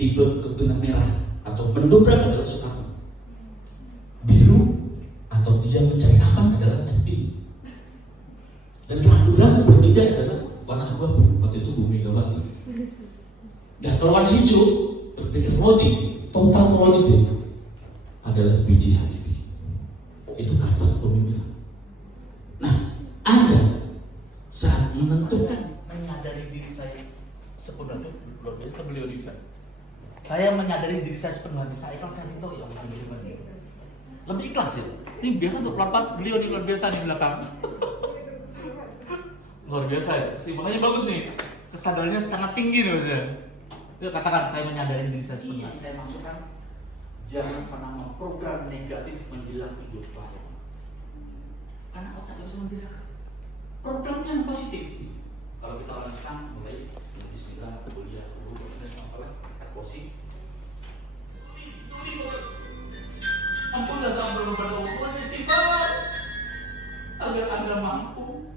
tipe kepemimpinan merah atau mendobrak adalah Soekarno, biru atau dia mencari aman adalah SBY, dan ragu-ragu bertindak adalah warna abu-abu, waktu itu Bu Megawati. Dan kalau warna hijau berpikir logik, total logik adalah B.J. Habibie. Itu karakter kepemimpinan. Nah, Anda saat menentukan menyadari diri saya sepenuh hati, luar biasa beliau bisa. Saya menyadari diri saya sepenuh hati, saya ikhlas, saya ridho ya Allah, lebih ikhlas ya. Ini biasa untuk pelan beliau ini luar biasa di belakang. Luar biasa ya, keseimbangannya bagus nih, kesadarannya sangat tinggi nih maksudnya. Yuk katakan, saya menyadari diri saya sepenuh hati. Saya masukkan jangan pernah program negatif menjelang tidur klien, karena otak harus membedakan program yang positif. Kalau kita orang Islam mulai bismillah, kuliah, proses masalah, posisi. Ampunlah sama kepada Allah, istighfar agar Anda mampu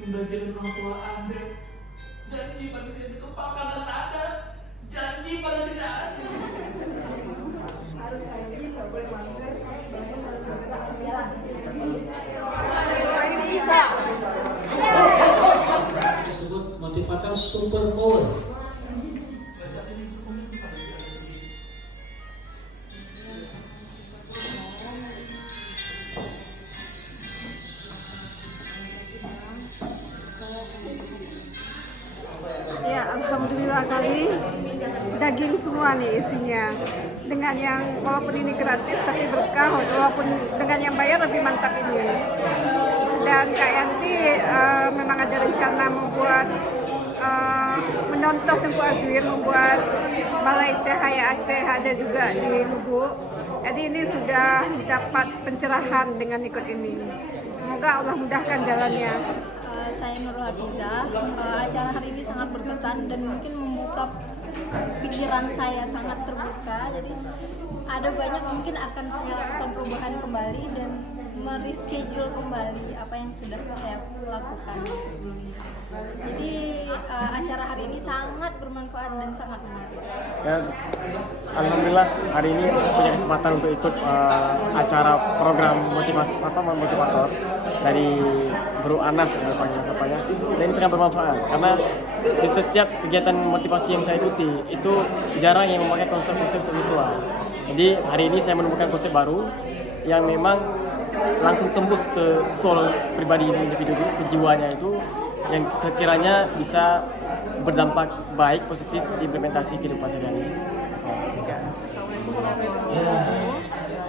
membahagiakan orang tua Anda. Janji pada diri Anda, kepalkan dengan Anda. Janji pada diri Anda. Harus janji, nggak boleh mager, harus bergerak berjalan. Bisa. Disebut motivator super power. Ya, alhamdulillah kali daging semua nih isinya. Dengan yang walaupun ini gratis tapi berkah, walaupun dengan yang bayar lebih mantap ini. Dan Kak Yanti memang ada rencana membuat mencontoh Tengku Azwir, membuat Balai Cahaya Aceh ada juga di Lubuk. Jadi ini sudah dapat pencerahan dengan ikut ini. Semoga Allah mudahkan jalannya. Saya Nurul Hafizah. Acara hari ini sangat berkesan dan mungkin membuka pikiran saya, sangat terbuka. Jadi ada banyak mungkin akan saya lakukan perubahan kembali dan mereschedule kembali apa yang sudah saya lakukan sebelumnya. Jadi acara hari ini sangat bermanfaat dan sangat menarik. Ya, alhamdulillah hari ini punya kesempatan untuk ikut acara program motivator dari Bro Anas panggil sapanya. Dan ini sangat bermanfaat karena di setiap kegiatan motivasi yang saya ikuti itu jarang yang memakai konsep-konsep spiritual. Jadi hari ini saya menemukan konsep baru yang memang langsung tembus ke soul pribadi individu, ke jiwanya itu, yang sekiranya bisa berdampak baik positif di implementasi kehidupan sehari-hari. Assalamualaikum warahmatullahi wabarakatuh.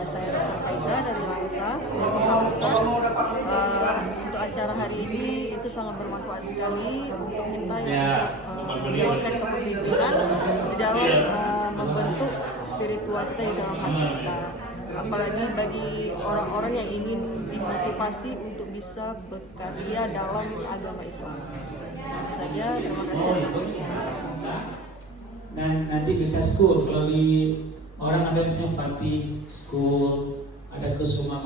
Saya Dr. Faiza dari Langsa, untuk acara hari ini itu sangat bermanfaat sekali untuk kita yang menjalankan kepemimpinan di dalam membentuk spiritual kita di dalam hati kita. Apalagi bagi orang-orang yang ingin dimotivasi untuk bisa berkarya dalam agama Islam. Itu saja, terima kasih. Dan nanti bisa school, kalau di orang ada misalnya Fatih School, ada Kusuma.